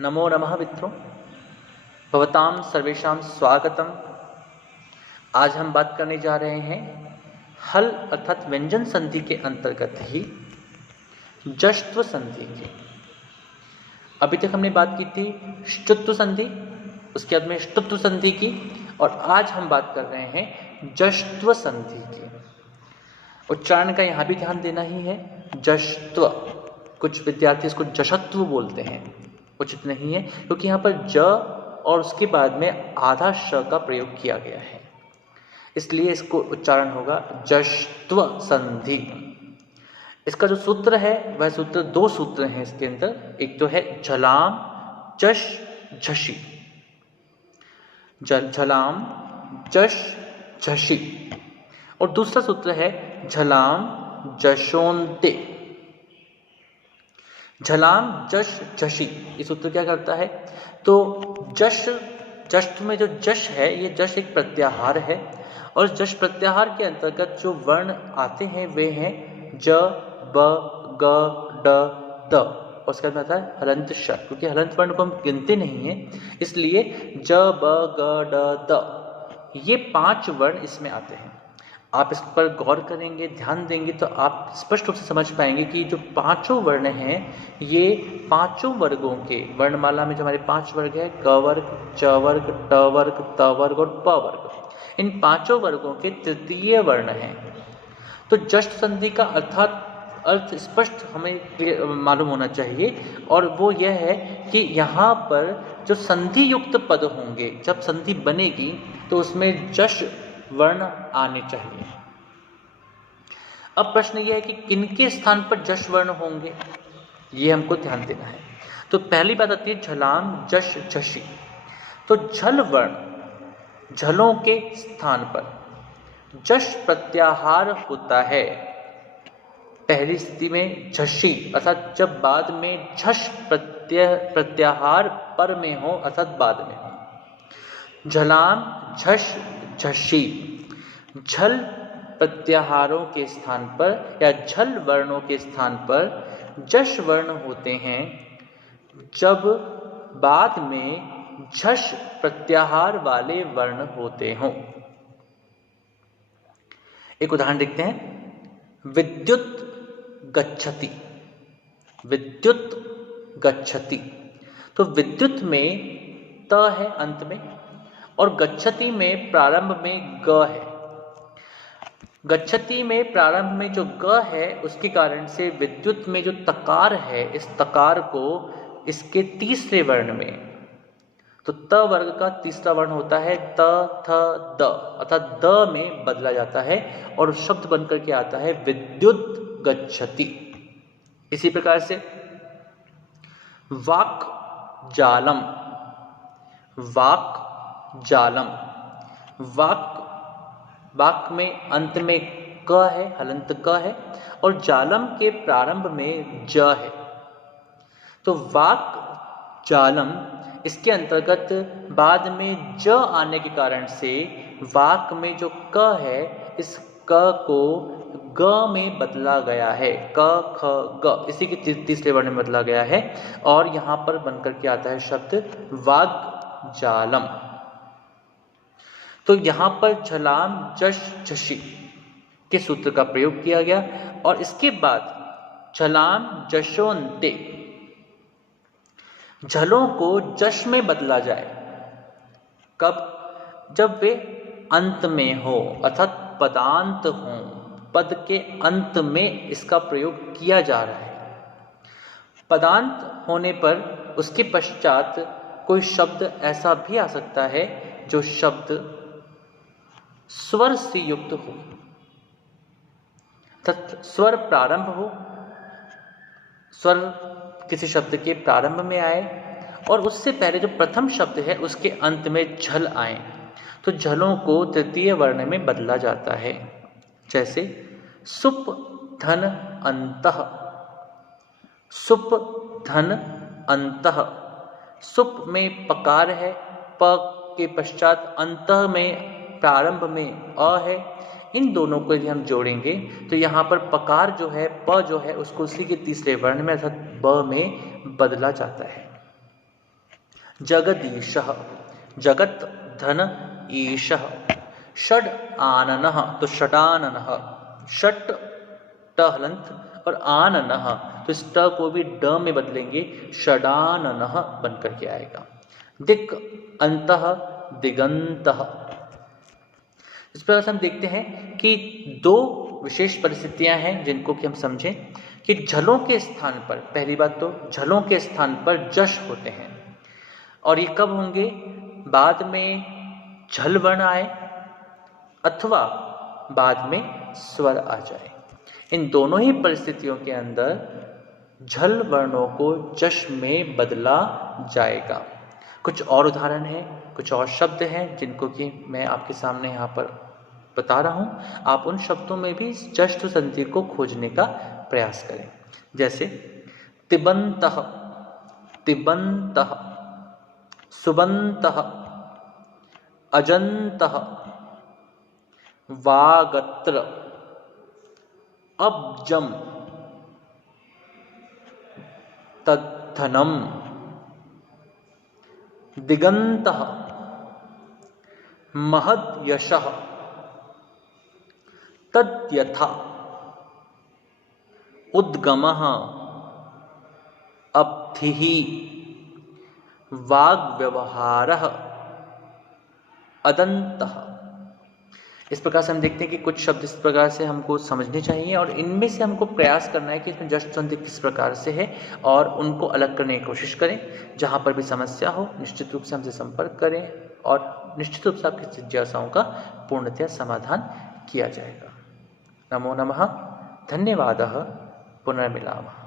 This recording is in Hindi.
नमो नमः मित्रों, भवतां सर्वेषां स्वागतम। आज हम बात करने जा रहे हैं हल अर्थात व्यंजन संधि के अंतर्गत ही जश्त्व संधि की। अभी तक हमने बात की थी ष्टुत्व संधि, उसके बाद में ष्टुत्व संधि की, और आज हम बात कर रहे हैं जश्त्व संधि की। उच्चारण का यहाँ भी ध्यान देना ही है। जश्त्व, कुछ विद्यार्थी इसको जशत्व बोलते हैं, उचित नहीं है क्योंकि यहाँ पर ज और उसके बाद में आधा श का प्रयोग किया गया है, इसलिए इसको उच्चारण होगा जश्त्व संधि। इसका जो सूत्र है वह सूत्र, दो सूत्र हैं इसके अंदर। एक तो है झलाम जश झषि, झलाम जश झषि, और दूसरा सूत्र है झलाम जशोन्ते। झलाम जश झषि, ये सूत्र क्या करता है? तो जश्व में जो जश है, ये जश एक प्रत्याहार है, और जश प्रत्याहार के अंतर्गत जो वर्ण आते हैं वे हैं ज ब ग ड द, और उसके बाद आता है हलंत श। क्योंकि हलंत वर्ण को हम गिनते नहीं हैं, इसलिए ज ब ग ड द, ये 5 वर्ण इसमें आते हैं। आप इस पर गौर करेंगे, ध्यान देंगे तो आप स्पष्ट रूप से समझ पाएंगे कि जो 5 वर्ण हैं, ये 5 वर्गों के, वर्णमाला में जो हमारे 5 वर्ग है, क वर्ग, च वर्ग, ट वर्ग, त वर्ग और प वर्ग, इन 5 वर्गों के तृतीय वर्ण हैं। तो जश्त्व संधि का अर्थ स्पष्ट हमें मालूम होना चाहिए, और वो यह है कि यहाँ पर जो संधि युक्त पद होंगे, जब संधि बनेगी तो उसमें जश वर्ण आने चाहिए। अब प्रश्न यह है कि किनके स्थान पर जश वर्ण होंगे, ये हमको ध्यान देना है। तो पहली बात आती है झलाम जश झषि। तो झल वर्ण, झलों के स्थान पर जश प्रत्याहार होता है। पहली स्थिति में झषि, अर्थात जब बाद में झष प्रत्याहार पर में हो, अर्थात बाद में हो। झलाम झष झषि, झल प्रत्याहारों के स्थान पर या झल वर्णों के स्थान पर जश वर्ण होते हैं जब बाद में झष प्रत्याहार वाले वर्ण होते हों। एक उदाहरण देखते हैं। विद्युत गच्छति, विद्युत गच्छति। तो विद्युत में त है अंत में, और गच्छति में प्रारंभ में ग है। गच्छति में प्रारंभ में जो ग है, उसके कारण से विद्युत में जो तकार है, इस तकार को इसके तीसरे वर्ण में, तो त वर्ग का तीसरा वर्ण होता है त थ द, अर्थात द में बदला जाता है और शब्द बनकर के आता है विद्युत गच्छति। इसी प्रकार से वाक जालम, वाक जालम, वाक में अंत में क है, हलंत क है, और जालम के प्रारंभ में ज है। तो वाक जालम, इसके अंतर्गत बाद में ज आने के कारण से वाक में जो क है, इस क को ग में बदला गया है। क ख ग, इसी के तीसरे वर्ण में बदला गया है, और यहाँ पर बनकर के आता है शब्द वाग जालम। तो यहाँ पर झलाम जश झषि के सूत्र का प्रयोग किया गया, और इसके बाद झलाम जशोन्ते, झलों को जश में बदला जाए। कब? जब वे अंत में हो, अर्थात पदांत हो, पद के अंत में इसका प्रयोग किया जा रहा है। पदांत होने पर उसके पश्चात कोई शब्द ऐसा भी आ सकता है जो शब्द स्वर से युक्त हो, स्वर प्रारंभ हो, स्वर किसी शब्द के प्रारंभ में आए और उससे पहले जो प्रथम शब्द है उसके अंत में झल आए, तो झलों को तृतीय वर्ण में बदला जाता है। जैसे सुप धन अंतः, सुप धन अंतः। सुप में पकार है, प के पश्चात अंतः में प्रारंभ में अ है। इन दोनों को यदि हम जोड़ेंगे तो यहाँ पर पकार जो है, प जो है, उसको उसी के तीसरे वर्ण में अर्थात ब में बदला जाता है। जगदीशः, जगत धन ईशः, षड आननः तो षडाननः, षट ट हलंत और आननः तो इस ट को भी ड में बदलेंगे, षडाननः बन करके आएगा। दिक् अंतः दिगंतः। इस प्रकार से हम देखते हैं कि दो विशेष परिस्थितियां हैं जिनको कि हम समझें कि झलों के स्थान पर, पहली बात तो झलों के स्थान पर जश होते हैं और ये कब होंगे, बाद में झल वर्ण आए अथवा बाद में स्वर आ जाए। इन दोनों ही परिस्थितियों के अंदर झल वर्णों को जश में बदला जाएगा। कुछ और उदाहरण हैं, कुछ और शब्द हैं जिनको कि मैं आपके सामने यहाँ पर बता रहा हूँ। आप उन शब्दों में भी जश्न संधि को खोजने का प्रयास करें। जैसे तिबंतः, तिबंतः, सुबंतः, अजंतः, वागत्र, अब्जम, तद्धनम, दिगंतः, महद यशः, तद्यथा, उद्गमः, अब्धिः, वाग्व्यवहारः, अदंतः। इस प्रकार से हम देखते हैं कि कुछ शब्द इस प्रकार से हमको समझने चाहिए और इनमें से हमको प्रयास करना है कि इसमें जश्न संधि किस प्रकार से है और उनको अलग करने की कोशिश करें। जहाँ पर भी समस्या हो निश्चित रूप से हमसे संपर्क करें और निश्चित रूप से आपकी जिज्ञासाओं का पूर्णतया समाधान किया जाएगा। नमो नमः, धन्यवादः, पुनर्मिलामः।